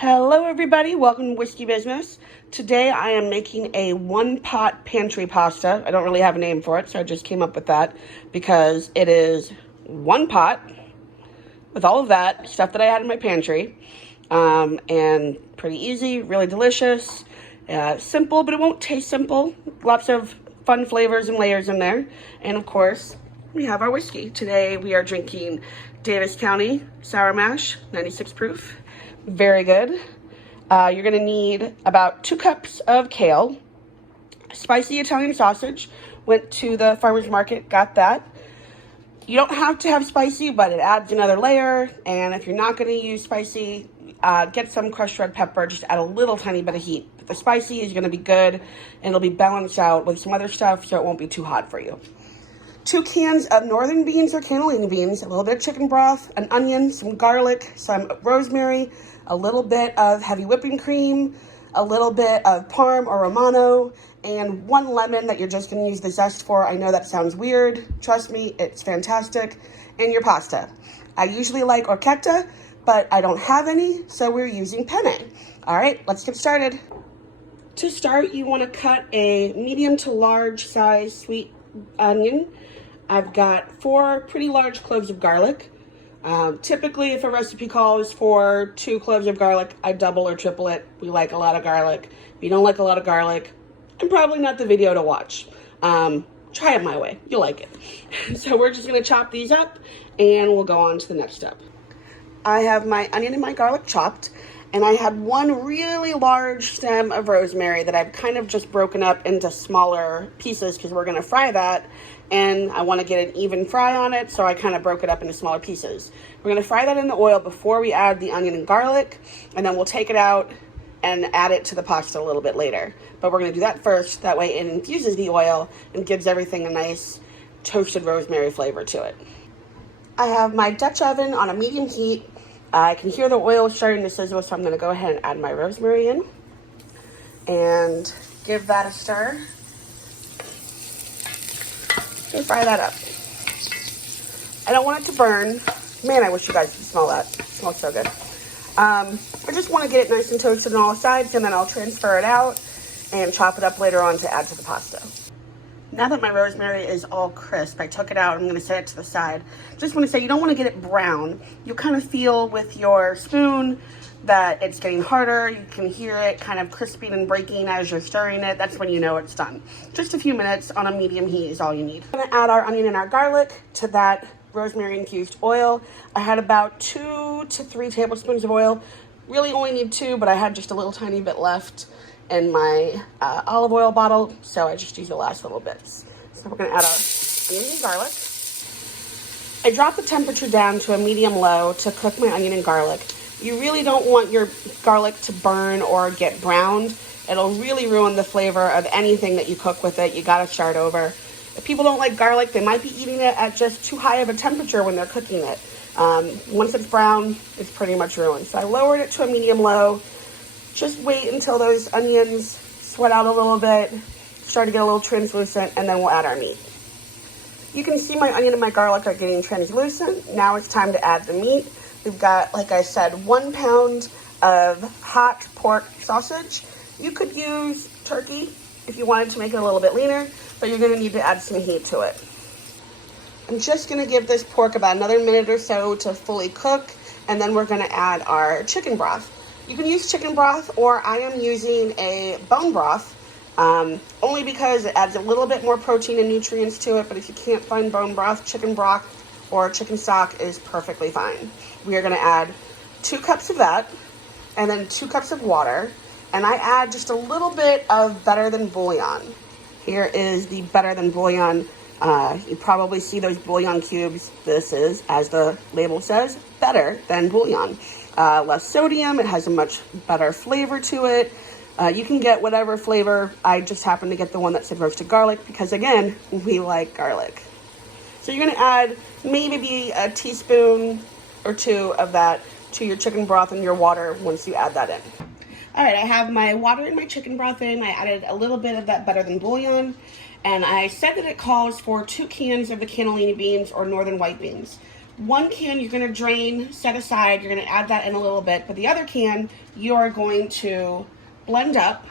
Hello everybody, welcome to Whiskey Business. Today I am making a one-pot pantry pasta. I don't really have a name for it, so I just came up with that because it is one pot with all of that stuff that I had in my pantry. And pretty easy, really delicious, simple, but it won't taste simple. Lots of fun flavors and layers in there. And of course, we have our whiskey. Today we are drinking Davis County Sour Mash, 96 proof. Very good. You're going to need about 2 cups of kale, spicy Italian sausage. Went to the farmer's market, got that. You don't have to have spicy, but it adds another layer. And if you're not going to use spicy, get some crushed red pepper. Just add a little tiny bit of heat. But the spicy is going to be good, and it'll be balanced out with some other stuff, so it won't be too hot for you. 2 cans of northern beans or cannellini beans, a little bit of chicken broth, an onion, some garlic, some rosemary, a little bit of heavy whipping cream, a little bit of Parm or Romano, and 1 lemon that you're just going to use the zest for. I know that sounds weird. Trust me, it's fantastic. And your pasta. I usually like orchetta, but I don't have any, so we're using penne. All right, let's get started. To start, you want to cut a medium to large size sweet onion. I've got 4 pretty large cloves of garlic. Typically, if a recipe calls for 2 cloves of garlic, I double or triple it. We like a lot of garlic. If you don't like a lot of garlic, I'm probably not the video to watch. Try it my way. You'll like it. So we're just going to chop these up, and we'll go on to the next step. I have my onion and my garlic chopped, and I had 1 really large stem of rosemary that I've kind of just broken up into smaller pieces because we're going to fry that. And I want to get an even fry on it, so I kind of broke it up into smaller pieces. We're going to fry that in the oil before we add the onion and garlic, and then we'll take it out and add it to the pasta a little bit later. But we're going to do that first. That way it infuses the oil and gives everything a nice toasted rosemary flavor to it. I have my Dutch oven on a medium heat. I can hear the oil starting to sizzle, so I'm going to go ahead and add my rosemary in and give that a stir. And fry that up. I don't want it to burn. Man, I wish you guys could smell that. It smells so good. I just want to get it nice and toasted on all sides, and then I'll transfer it out and chop it up later on to add to the pasta. Now that my rosemary is all crisp, I took it out. I'm going to set it to the side. Just want to say, you don't want to get it brown. You kind of feel with your spoon that it's getting harder. You can hear it kind of crisping and breaking as you're stirring it. That's when you know it's done. Just a few minutes on a medium heat is all you need. I'm going to add our onion and our garlic to that rosemary infused oil. I had about 2 to 3 tablespoons of oil. Really only need 2, but I had just a little tiny bit left in my olive oil bottle, so I just used the last little bits. So we're going to add our onion and garlic. I dropped the temperature down to a medium-low to cook my onion and garlic. You really don't want your garlic to burn or get browned. It'll really ruin the flavor of anything that you cook with it. You got to start over. If people don't like garlic, they might be eating it at just too high of a temperature when they're cooking it. Once it's brown, it's pretty much ruined. So I lowered it to a medium-low. Just wait until those onions sweat out a little bit, start to get a little translucent, and then we'll add our meat. You can see my onion and my garlic are getting translucent. Now it's time to add the meat. We've got, like I said, 1 pound of hot pork sausage. You could use turkey if you wanted to make it a little bit leaner, but you're going to need to add some heat to it. I'm just going to give this pork about another minute or so to fully cook, and then we're going to add our chicken broth. You can use chicken broth, or I am using a bone broth, only because it adds a little bit more protein and nutrients to it, but if you can't find bone broth, chicken broth or chicken stock is perfectly fine. We are going to add 2 cups of that, and then 2 cups of water, and I add just a little bit of better than bouillon. Here is the better than bouillon. You probably see those bouillon cubes. This is, as the label says, better than bouillon. Less sodium, it has a much better flavor to it. You can get whatever flavor. I just happen to get the one that said roasted garlic because, again, we like garlic. So you're going to add maybe a teaspoon or 2 of that to your chicken broth and your water once you add that in. All right, I have my water and my chicken broth in. I added a little bit of that better than bouillon, and I said that it calls for 2 cans of the cannellini beans or northern white beans. One can you're gonna drain, set aside, you're gonna add that in a little bit, but the other can you are going to blend up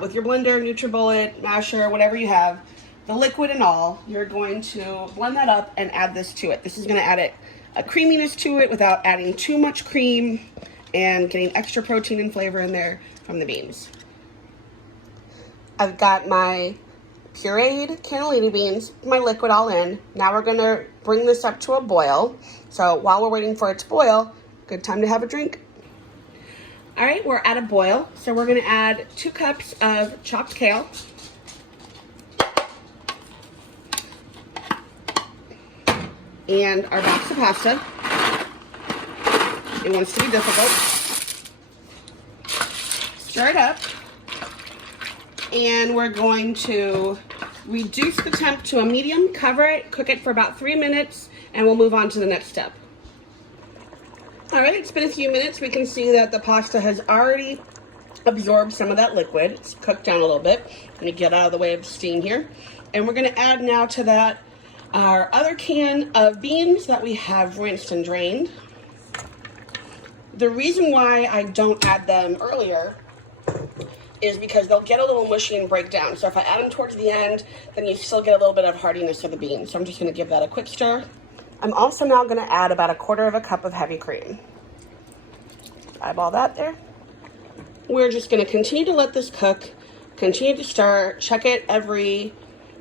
with your blender, NutriBullet, masher, whatever you have, the liquid and all. You're going to blend that up and add this to it. This is gonna add a creaminess to it without adding too much cream and getting extra protein and flavor in there from the beans. I've got my pureed cannellini beans, my liquid all in. Now we're gonna bring this up to a boil. So while we're waiting for it to boil, good time to have a drink. All right, we're at a boil. So we're gonna add 2 cups of chopped kale. And our box of pasta. It wants to be difficult. Stir it up. And we're going to reduce the temp to a medium, cover it, cook it for about 3 minutes, and we'll move on to the next step. All right, it's been a few minutes. We can see that the pasta has already absorbed some of that liquid. It's cooked down a little bit. I'm gonna get out of the way of the steam here. And we're gonna add now to that our other can of beans that we have rinsed and drained. The reason why I don't add them earlier is because they'll get a little mushy and break down. So if I add them towards the end, then you still get a little bit of hardiness of the beans. So I'm just gonna give that a quick stir. I'm also now gonna add about 1/4 cup of heavy cream. Eyeball that there. We're just gonna continue to let this cook, continue to stir, check it every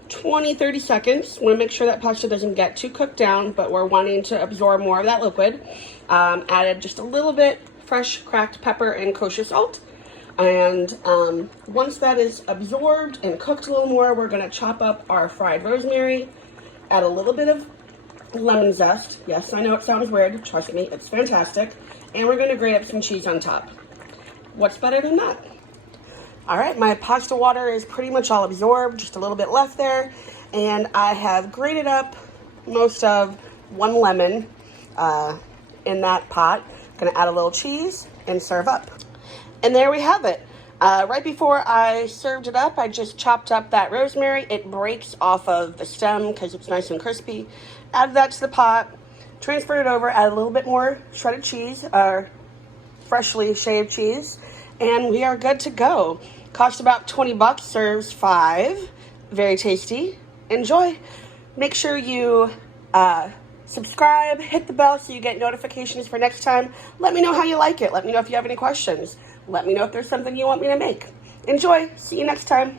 20, 30 seconds. Wanna make sure that pasta doesn't get too cooked down, but we're wanting to absorb more of that liquid. Added just a little bit fresh cracked pepper and kosher salt. And once that is absorbed and cooked a little more, we're gonna chop up our fried rosemary, add a little bit of lemon zest. Yes, I know it sounds weird, trust me, it's fantastic. And we're gonna grate up some cheese on top. What's better than that? All right, my pasta water is pretty much all absorbed, just a little bit left there. And I have grated up most of 1 lemon in that pot. Gonna add a little cheese and serve up. And there we have it. Right before I served it up, I just chopped up that rosemary. It breaks off of the stem because it's nice and crispy. Added that to the pot, transferred it over, added a little bit more shredded cheese, or freshly shaved cheese, and we are good to go. Cost about 20 bucks, serves 5. Very tasty. Enjoy. Make sure you subscribe, hit the bell so you get notifications for next time. Let me know how you like it. Let me know if you have any questions. Let me know if there's something you want me to make. Enjoy. See you next time.